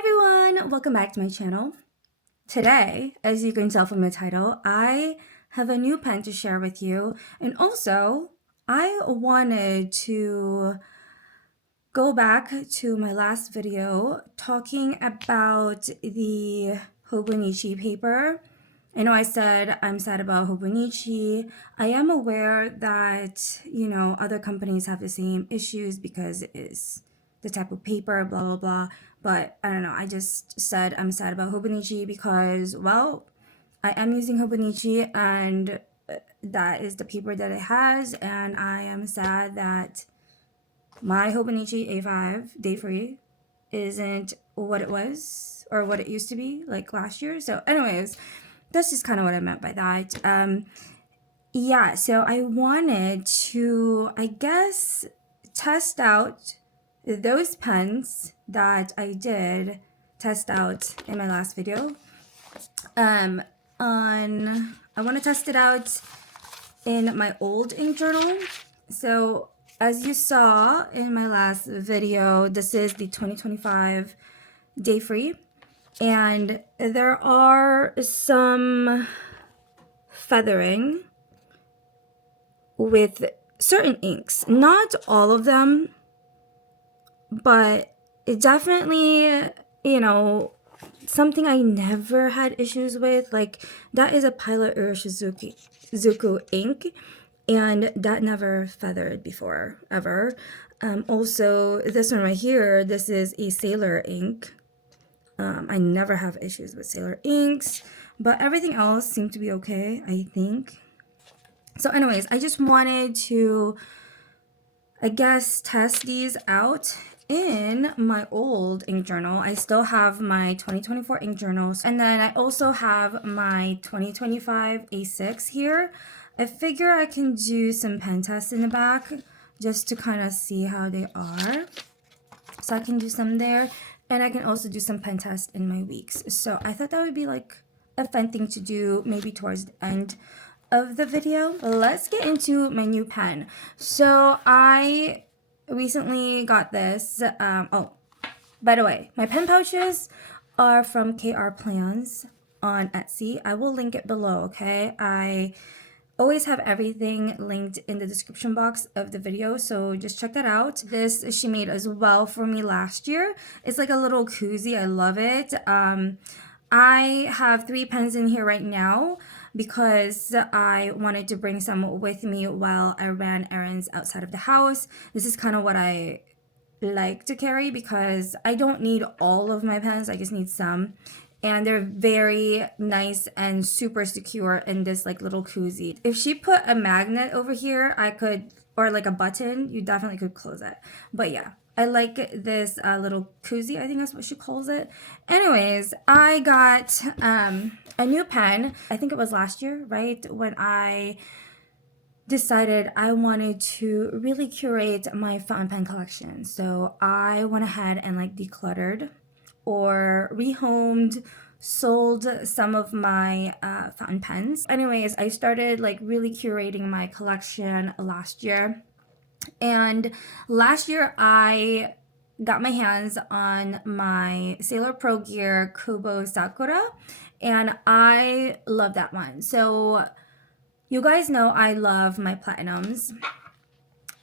everyone, welcome back to my channel. Today, as you can tell from the title, I have a new pen to share with you, and also I wanted to go back to my last video talking about the Hobonichi paper. I know I said I'm sad about Hobonichi. I am aware that, other companies have the same issues because it is the type of paper, blah, blah, blah. But I don't know. I just said I'm sad about Hobonichi because, well, I am using Hobonichi and that is the paper that it has. And I am sad that my Hobonichi A5 day free isn't what it was or what it used to be like last year. So anyways, that's just kind of what I meant by that. Yeah, so I wanted to, I guess, test out those pens that I did test out in my last video. I want to test it out in my old ink journal. So as you saw in my last video, this is the 2025 day free. And there are some feathering with certain inks. Not all of them, but it definitely, something I never had issues with. Like, that is a Pilot Zuku ink, and that never feathered before, ever. Also, this one right here, this is a Sailor ink. I never have issues with Sailor inks, but everything else seemed to be okay, I think. So anyways, I just wanted to, I guess, test these out in my old ink journal. I still have my 2024 ink journals, and then I also have my 2025 A6 here. I figure I can do some pen tests in the back just to kind of see how they are. So I can do some there. And I can also do some pen tests in my weeks. So I thought that would be like a fun thing to do maybe towards the end of the video. Let's get into my new pen. So I recently got this. Oh, by the way, my pen pouches are from KR Plans on Etsy. I will link it below, okay? I always have everything linked in the description box of the video, so just check that out. This she made as well for me last year. It's like a little koozie. I love it. I have 3 pens in here right now because I wanted to bring some with me while I ran errands outside of the house. This is kind of what I like to carry because I don't need all of my pens. I just need some. And they're very nice and super secure in this like little koozie. If she put a magnet over here, I could, or like a button, you definitely could close it. But yeah, I like this little koozie. I think that's what she calls it. Anyways, I got a new pen. I think it was last year, right? When I decided I wanted to really curate my fountain pen collection. So I went ahead and like decluttered or rehomed, sold some of my fountain pens. Anyways, I started like really curating my collection last year. And last year I got my hands on my Sailor Pro Gear Kubo Sakura, and I love that one. So you guys know I love my platinums,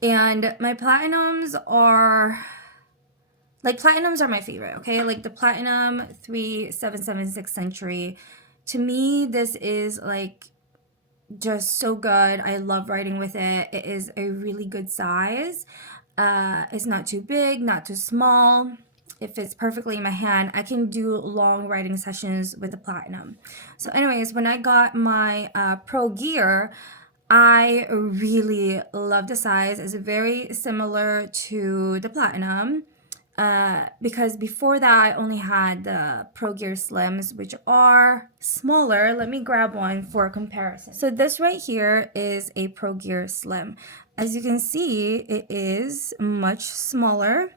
and my platinums are my favorite, okay? Like the Platinum 3776 Century. To me, this is like just so good. I love writing with it. It is a really good size. It's not too big, not too small. It fits perfectly in my hand. I can do long writing sessions with the Platinum. So anyways, when I got my Pro Gear, I really love the size. It's very similar to the Platinum. Because before that I only had the Pro Gear Slims, which are smaller. Let me grab one for comparison. So this right here is a Pro Gear Slim. As you can see, it is much smaller,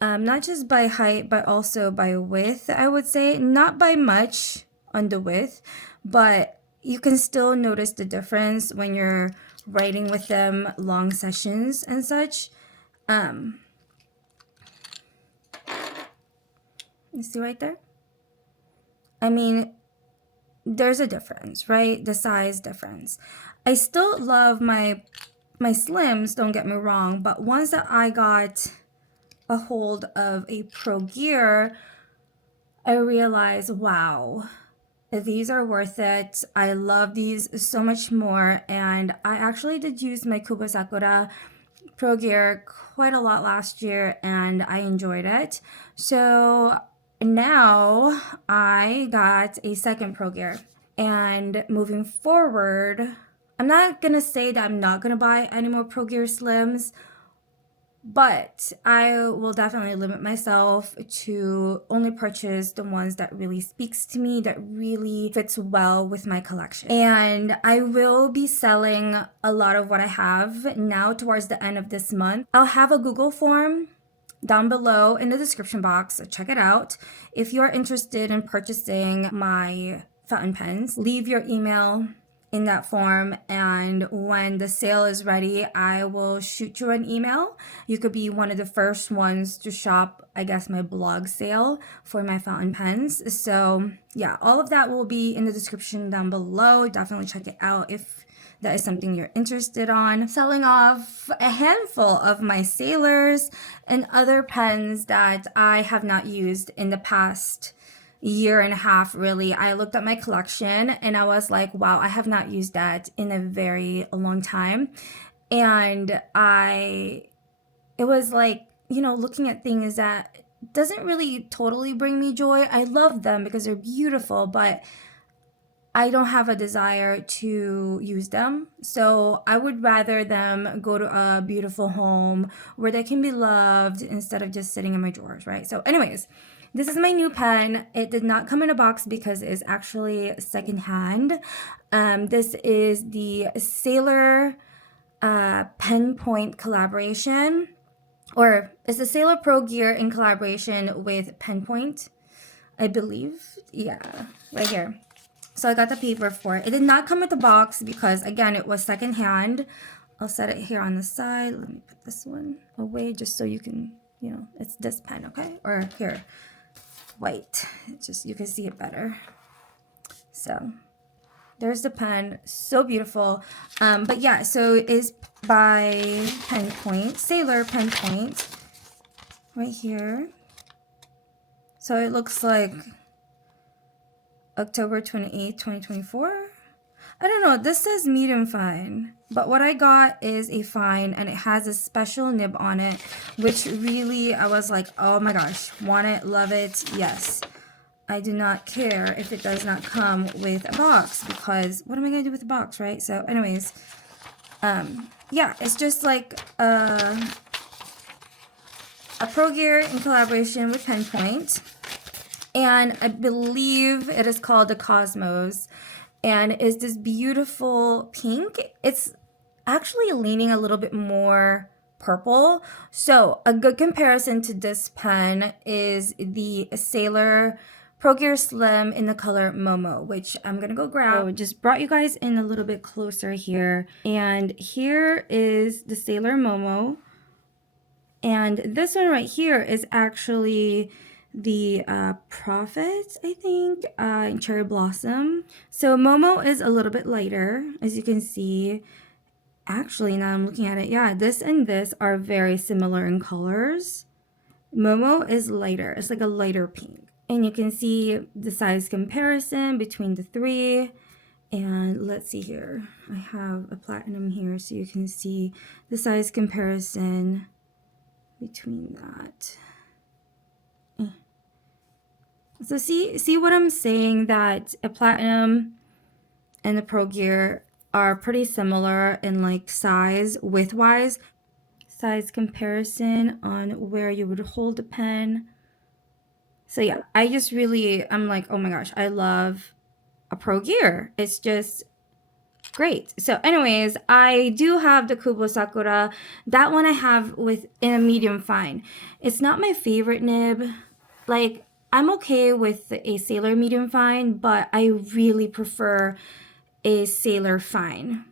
not just by height but also by width. I would say not by much on the width, but you can still notice the difference when you're writing with them long sessions and such. You see right there? I mean, there's a difference, right? The size difference. I still love my slims, don't get me wrong, but once that I got a hold of a Pro Gear, I realized, wow, these are worth it. I love these so much more, and I actually did use my Kubo Sakura Pro Gear quite a lot last year, and I enjoyed it. So now I got a second Pro Gear, and moving forward, I'm not gonna say that I'm not gonna buy any more Pro Gear Slims, but I will definitely limit myself to only purchase the ones that really speaks to me, that really fits well with my collection. And I will be selling a lot of what I have now towards the end of this month. I'll have a Google form down below in the description box, so check it out. If you're interested in purchasing my fountain pens, leave your email in that form, and when the sale is ready, I will shoot you an email. You could be one of the first ones to shop, I guess, my blog sale for my fountain pens. So yeah, all of that will be in the description down below. Definitely check it out if that is something you're interested on. Selling off a handful of my sailors and other pens that I have not used in the past year and a half. Really, I looked at my collection and I was like, wow, I have not used that in a very long time. And it was like, you know, looking at things that doesn't really totally bring me joy. I love them because they're beautiful, but I don't have a desire to use them. So I would rather them go to a beautiful home where they can be loved instead of just sitting in my drawers, right? So anyways, this is my new pen. It did not come in a box because it's actually secondhand. This is the Sailor Pen Point collaboration, or it's the Sailor Pro Gear in collaboration with Pen Point, I believe. Yeah, right here. So I got the paper for it. It did not come with the box because, again, it was secondhand. I'll set it here on the side. Let me put this one away just so you can, you know, it's this pen, okay? Or here, white. It's just, you can see it better. So there's the pen. So beautiful. But yeah, so it is by Pen Point, Sailor Pen Point, right here. So it looks like October 28th, 2024. I don't know, this says medium fine, but what I got is a fine, and it has a special nib on it, which really, I was like, oh my gosh, want it, love it, yes. I do not care if it does not come with a box, because what am I going to do with the box, right? So anyways, yeah, it's just like a Pro Gear in collaboration with Pen Point. And I believe it is called the Cosmos, and is this beautiful pink. It's actually leaning a little bit more purple. So a good comparison to this pen is the Sailor Pro Gear Slim in the color Momo, which I'm gonna go grab. So just brought you guys in a little bit closer here, and here is the Sailor Momo, and this one right here is actually the Prophet, I think, in Cherry Blossom. So Momo is a little bit lighter, as you can see. Actually, now I'm looking at it, yeah, this and this are very similar in colors. Momo is lighter. It's like a lighter pink. And you can see the size comparison between the three. And let's see here. I have a platinum here so you can see the size comparison between that. So see what I'm saying, that a platinum and the Pro Gear are pretty similar in like size, width-wise. Size comparison on where you would hold the pen. So yeah, I just really, I'm like, oh my gosh, I love a Pro Gear. It's just great. So anyways, I do have the Kubo Sakura. That one I have in a medium fine. It's not my favorite nib. Like, I'm okay with a Sailor medium fine, but I really prefer a Sailor fine.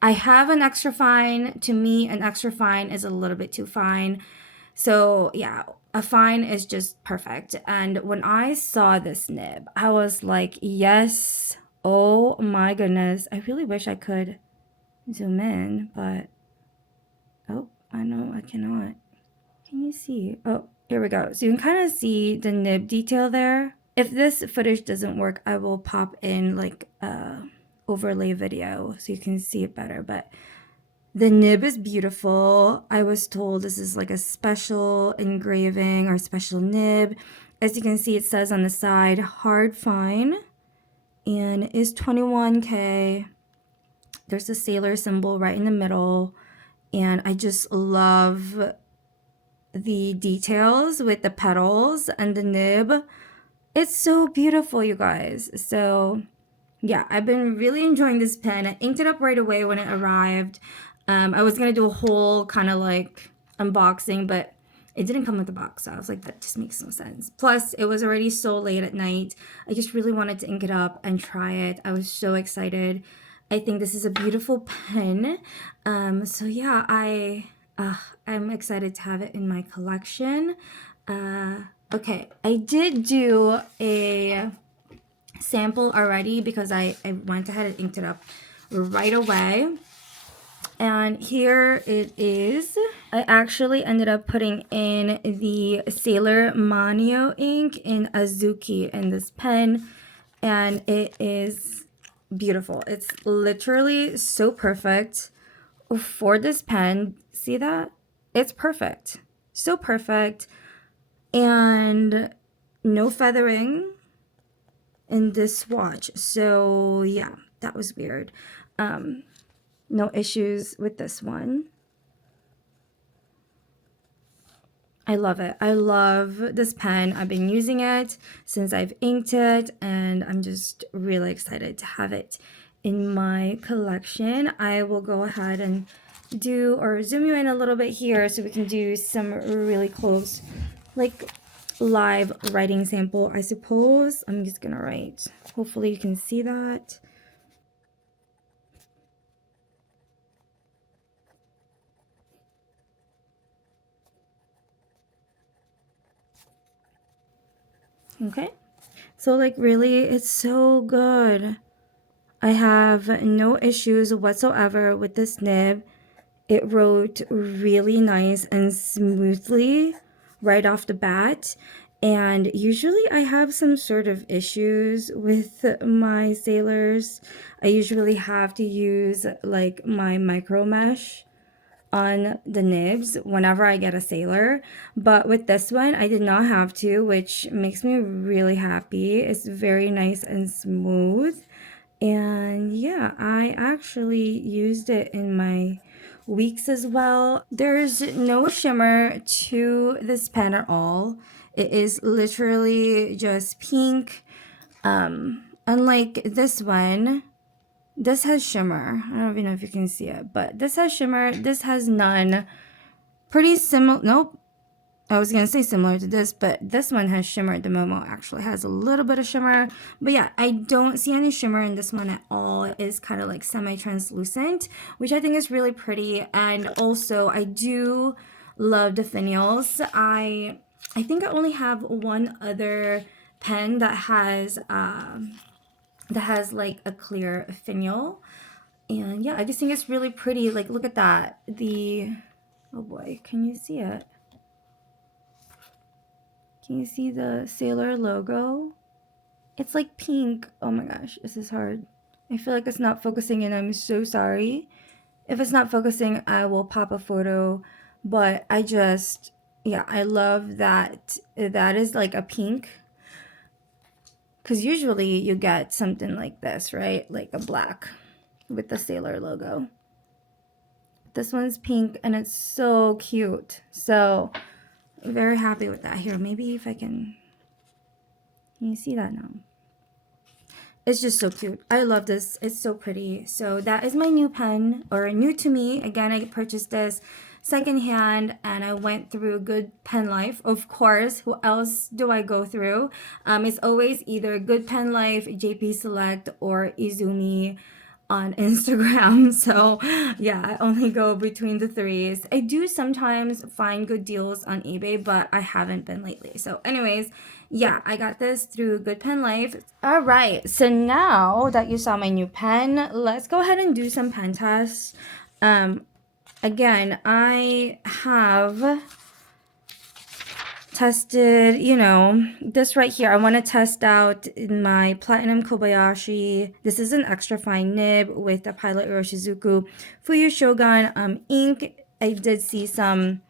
I have an extra fine. To me, an extra fine is a little bit too fine. So yeah, a fine is just perfect. And when I saw this nib, I was like, yes, oh my goodness. I really wish I could zoom in, but oh, I know I cannot. Can you see? Oh, here we go. So you can kind of see the nib detail there. If this footage doesn't work, I will pop in like a overlay video so you can see it better. But the nib is beautiful. I was told this is like a special engraving or special nib. As you can see, it says on the side, hard fine, and is 21K. There's a sailor symbol right in the middle, and I just love the details with the petals and the nib. It's so beautiful, you guys. So yeah, I've been really enjoying this pen. I inked it up right away when it arrived. I was gonna do a whole kind of like unboxing, but it didn't come with the box, so I was like, that just makes no sense. Plus, it was already so late at night. I just really wanted to ink it up and try it. I was so excited. I think this is a beautiful pen. So yeah, I'm excited to have it in my collection. Okay, I did do a sample already because I went ahead and inked it up right away. And here it is. I actually ended up putting in the Sailor Manio ink in Azuki in this pen, and it is beautiful. It's literally so perfect for this pen. See that? It's perfect. So perfect. And no feathering in this swatch. So yeah, that was weird. No issues with this one. I love it. I love this pen. I've been using it since I've inked it, and I'm just really excited to have it in my collection. I will go ahead and do or zoom you in a little bit here so we can do some really close, like live writing sample, I suppose. I'm just gonna write. Hopefully you can see that. Okay, so like really, it's so good. I have no issues whatsoever with this nib. It wrote really nice and smoothly right off the bat. And usually I have some sort of issues with my sailors. I usually have to use like my micro mesh on the nibs whenever I get a sailor, but with this one I did not have to, which makes me really happy. It's very nice and smooth, and yeah, I actually used it in my weeks as well. There's no shimmer to this pen at all. It is literally just pink. Unlike this one, this has shimmer. I don't even know if you can see it, but this has shimmer. This has none. Pretty similar. Nope. I was going to say similar to this, but this one has shimmer. The Momo actually has a little bit of shimmer. But yeah, I don't see any shimmer in this one at all. It is kind of like semi-translucent, which I think is really pretty. And also, I do love the finials. I think I only have one other pen that has like a clear finial, and yeah, I just think it's really pretty. Like, look at that. Oh boy, can you see it? Can you see the sailor logo? It's like pink. Oh my gosh, this is hard. I feel like it's not focusing, and I'm so sorry. If it's not focusing, I will pop a photo, but yeah, I love that. That is like a pink. Because usually you get something like this, right? Like a black with the sailor logo. This one's pink and it's so cute. So very happy with that. Here, maybe if I can you see that now? It's just so cute. I love this. It's so pretty. So that is my new pen, or new to me. Again, I purchased this secondhand, and I went through Good Pen Life. Of course, who else do I go through? It's always either Good Pen Life, JP Select, or Izumi on Instagram. So yeah, I only go between the threes. I do sometimes find good deals on eBay, but I haven't been lately. So anyways, yeah, I got this through Good Pen Life. All right, so now that you saw my new pen, let's go ahead and do some pen tests. Again, I have tested, this right here. I want to test out my Platinum Kobayashi. This is an extra fine nib with the Pilot Iroshizuku Fuyu Shogun ink. I did see some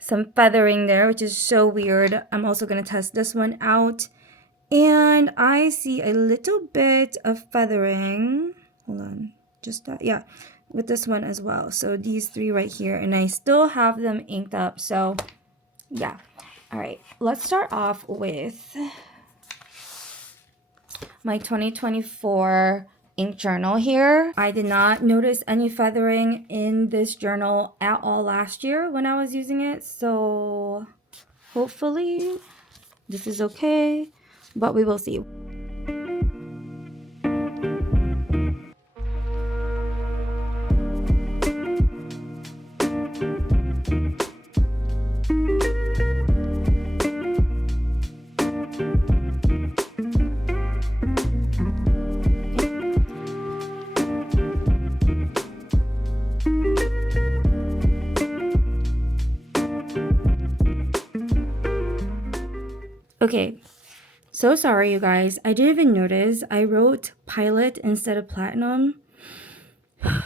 feathering there, which is so weird. I'm also going to test this one out. And I see a little bit of feathering. Hold on. Just that. Yeah. With this one as well. So these three right here. And I still have them inked up. So yeah. All right, let's start off with my 2024 ink journal here. I did not notice any feathering in this journal at all last year when I was using it. So hopefully this is okay, but we will see. Okay, so sorry you guys. I didn't even notice. I wrote Pilot instead of Platinum. I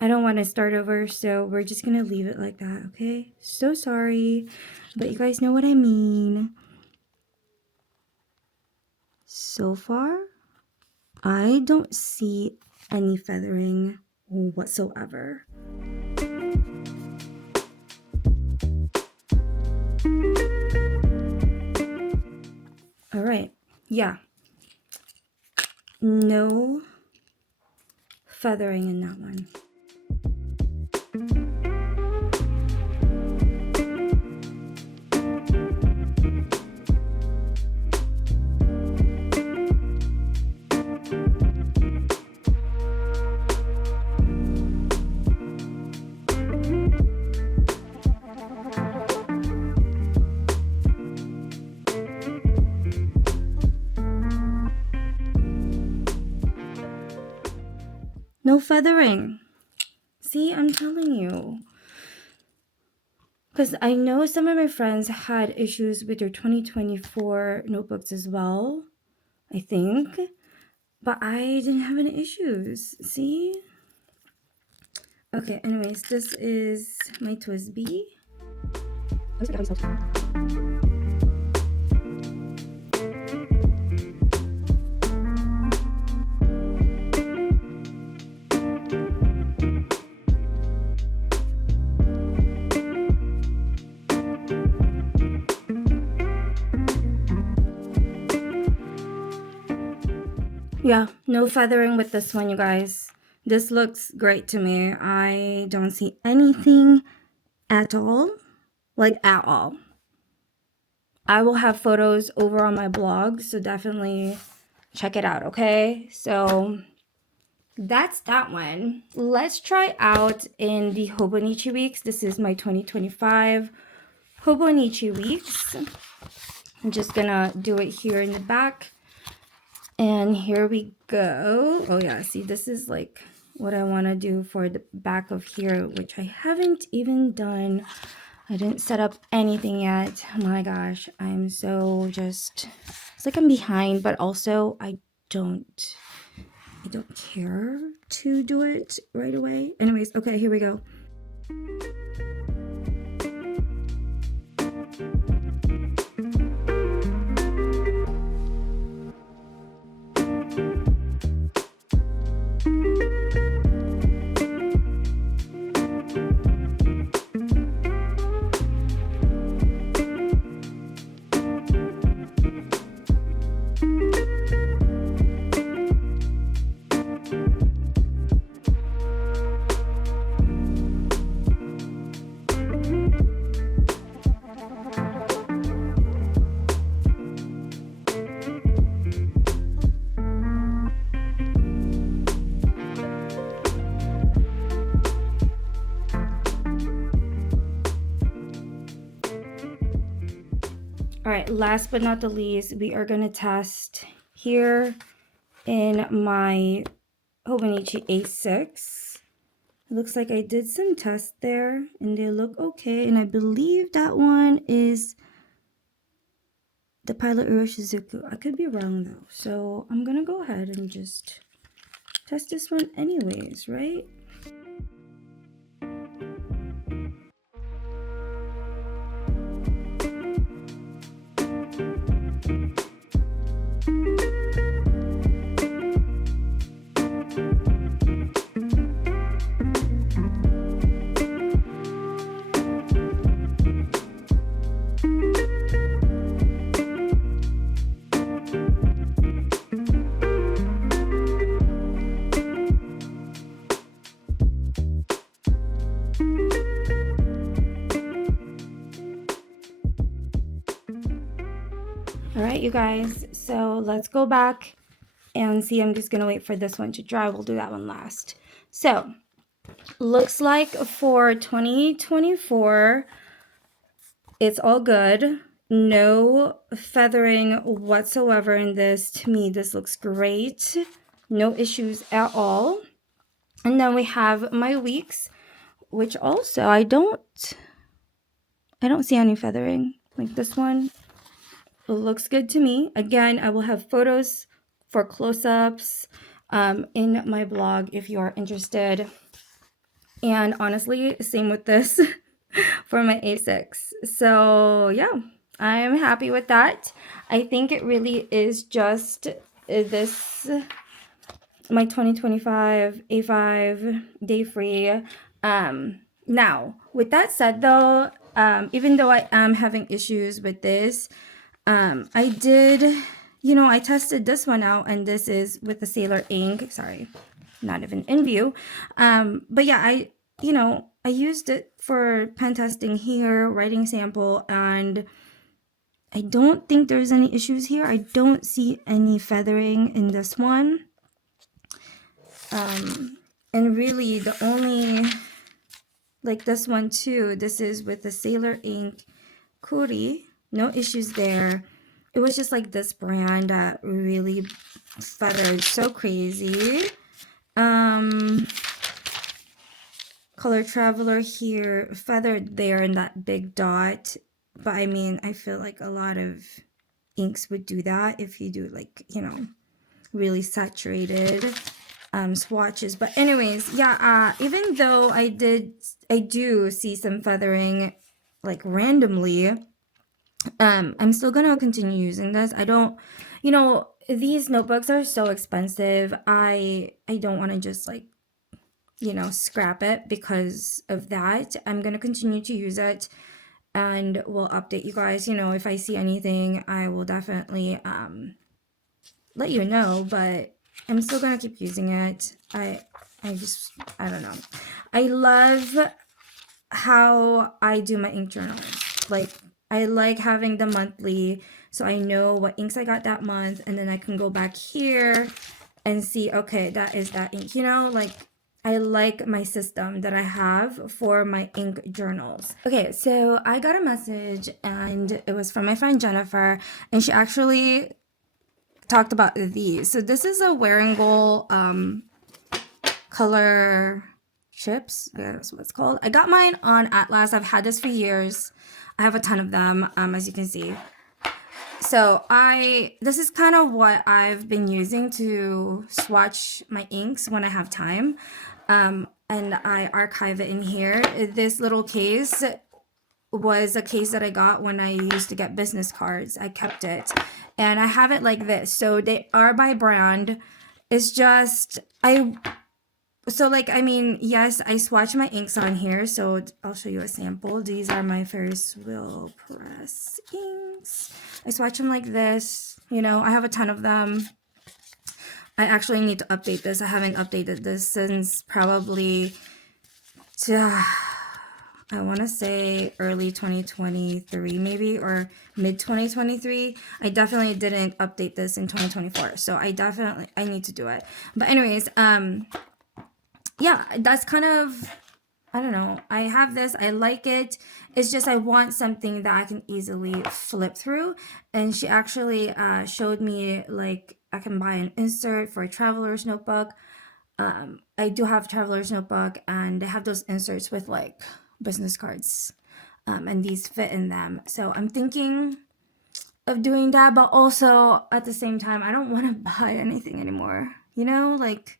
don't want to start over, so we're just going to leave it like that, okay? So sorry, but you guys know what I mean. So far, I don't see any feathering whatsoever. All right, yeah. No feathering in that one. No feathering. See, I'm telling you. Because I know some of my friends had issues with their 2024 notebooks as well, I think. But I didn't have any issues. See? Okay, anyways, this is my TWSBI. Yeah, no feathering with this one, you guys. This looks great to me. I don't see anything at all. Like, at all. I will have photos over on my blog, so definitely check it out, okay? So that's that one. Let's try out in the Hobonichi weeks. This is my 2025 Hobonichi weeks. I'm just gonna do it here in the back. And here we go. Oh yeah, see, this is like what I want to do for the back of here, which I haven't even done. I didn't set up anything yet. My gosh, I'm so just, it's like I'm behind, but also I don't care to do it right away. Anyways, okay, here we go. All right, last but not the least, we are going to test here in my Hobonichi A6. It looks like I did some tests there and they look okay. And I believe that one is the Pilot Uroshizuku. I could be wrong though. So I'm going to go ahead and just test this one anyways, right? All right, you guys, so let's go back and see. I'm just going to wait for this one to dry. We'll do that one last. So, looks like for 2024, it's all good. No feathering whatsoever in this. To me, this looks great. No issues at all. And then we have my weeks, which also I don't see any feathering. Like this one, it looks good to me. Again, I will have photos for close-ups in my blog if you are interested. And honestly, same with this for my A6. So yeah, I'm happy with that. I think it really is just this, my 2025 A5 day free. Now, with that said though, even though I am having issues with this, I did, I tested this one out, and this is with the Sailor ink. Sorry, not even in view. But yeah, I used it for pen testing here, writing sample, and I don't think there's any issues here. I don't see any feathering in this one. And really the only, like this one too, this is with the Sailor ink Kuri. No issues there. It was just like this brand that really feathered so crazy. Color Traveler here, feathered there in that big dot. But I mean, I feel like a lot of inks would do that if you do like, really saturated swatches. But anyways, yeah, even though I do see some feathering like randomly, I'm still gonna continue using this. I don't, these notebooks are so expensive. I don't want to just like, scrap it because of that. I'm gonna continue to use it, and will update you guys. If I see anything, I will definitely let you know. But I'm still gonna keep using it. I don't know. I love how I do my ink journals. Like, I like having the monthly, so I know what inks I got that month, and then I can go back here and see, okay, that is that ink, like I like my system that I have for my ink journals. Okay, so I got a message, and it was from my friend Jennifer, and she actually talked about these. So this is a Wearing Goal color chips. I guess that's what it's called. I got mine on Atlas. I've had this for years. I have a ton of them, as you can see. So this is kind of what I've been using to swatch my inks when I have time. And I archive it in here. This little case was a case that I got when I used to get business cards. I kept it, and I have it like this. So they are by brand. It's just, yes, I swatch my inks on here. So I'll show you a sample. These are my Ferris wheel press inks. I swatch them like this. I have a ton of them. I actually need to update this. I haven't updated this since probably, I want to say early 2023 maybe, or mid 2023. I definitely didn't update this in 2024. So I need to do it. But anyways, yeah, that's kind of I don't know. I have this. I like it. It's just I want something that I can easily flip through. And she actually showed me like I can buy an insert for a traveler's notebook. I do have a traveler's notebook, and they have those inserts with like business cards, and these fit in them. So I'm thinking of doing that, but also at the same time, I don't want to buy anything anymore. You know, like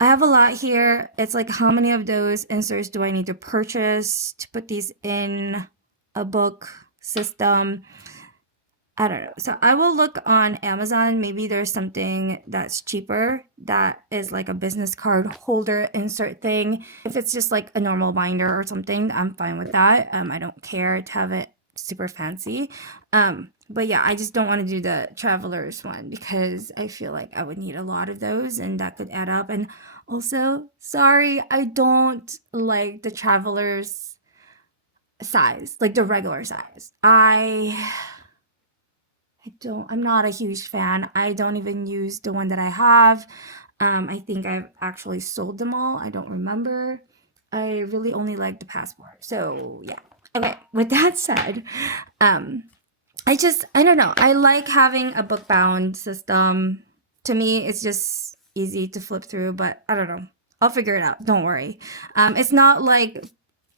I have a lot here. It's like, how many of those inserts do I need to purchase to put these in a book system? I don't know. So I will look on Amazon. Maybe there's something that's cheaper that is like a business card holder insert thing. If it's just like a normal binder or something, I'm fine with that. I don't care to have it super fancy. But yeah, I just don't want to do the traveler's one because I feel like I would need a lot of those and that could add up. And also, sorry, I don't like the traveler's size, like the regular size. I'm not a huge fan. I don't even use the one that I have. I think I've actually sold them all. I don't remember. I really only like the passport. So yeah. Okay, with that said, I don't know. I like having a book bound system. To me, it's just easy to flip through, but I don't know. I'll figure it out. Don't worry. It's not like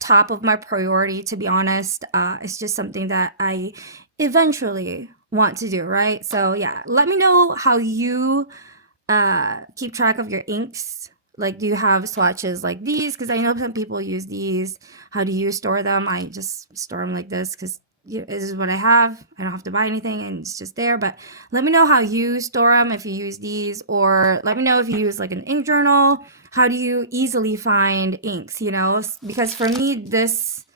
top of my priority, to be honest. It's just something that I eventually want to do, right? So yeah, let me know how you keep track of your inks. Like, do you have swatches like these? Because I know some people use these. How do you store them? I just store them like this because this is what I have. I don't have to buy anything and it's just there. But let me know how you store them, if you use these, or let me know if you use like an ink journal. How do you easily find inks, you know? Because for me, this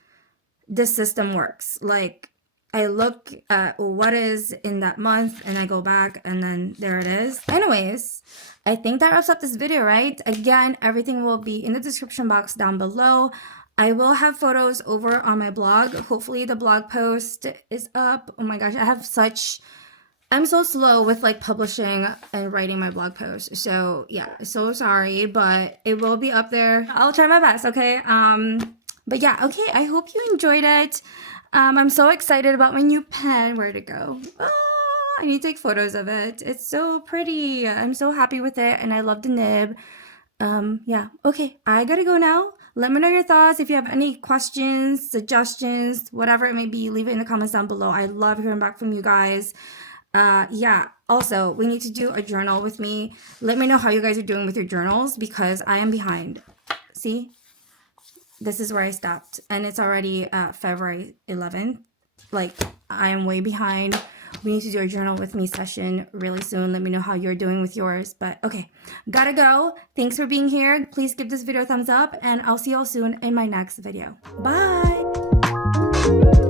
system works. Like, I look at what is in that month and I go back and then there it is. Anyways, I think that wraps up this video, right? Again, everything will be in the description box down below. I will have photos over on my blog. Hopefully the blog post is up. Oh my gosh, I'm so slow with like publishing and writing my blog post. So yeah, so sorry, but it will be up there. I'll try my best, okay? But yeah, okay, I hope you enjoyed it. I'm so excited about my new pen. Where'd it go? I need to take photos of it. It's so pretty. I'm so happy with it, and I love the nib. Yeah, okay, I gotta go now. Let me know your thoughts. If you have any questions, suggestions, whatever it may be, leave it in the comments down below. I love hearing back from you guys. Yeah, also, we need to do a journal with me. Let me know how you guys are doing with your journals because I am behind. See? This is where I stopped, and it's already February 11th. Like, I am way behind. We need to do a journal with me session really soon. Let me know how you're doing with yours. But okay, gotta go. Thanks for being here. Please give this video a thumbs up, and I'll see y'all soon in my next video. Bye.